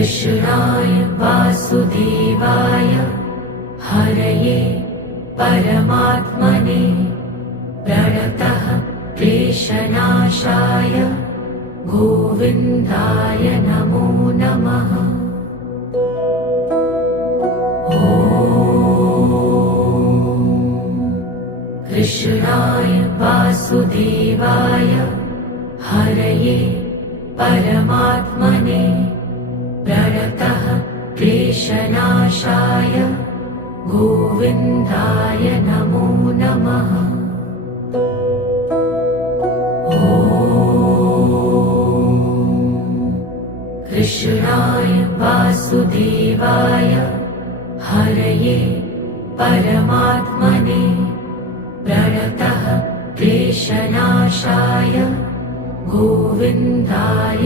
कृष्णाय वासुदेवाय हरये परमात्मने प्रणतः क्लेशनाशाय गोविन्दाय नमो नमः। कृष्णाय वासुदेवाय हरये परमात्मने प्रणतः क्लेशनाशाय गोविन्दाय नमो नमः। कृष्णाय वासुदेवाय हरये परमात्मने प्रणतः क्लेशनाशाय गोविन्दाय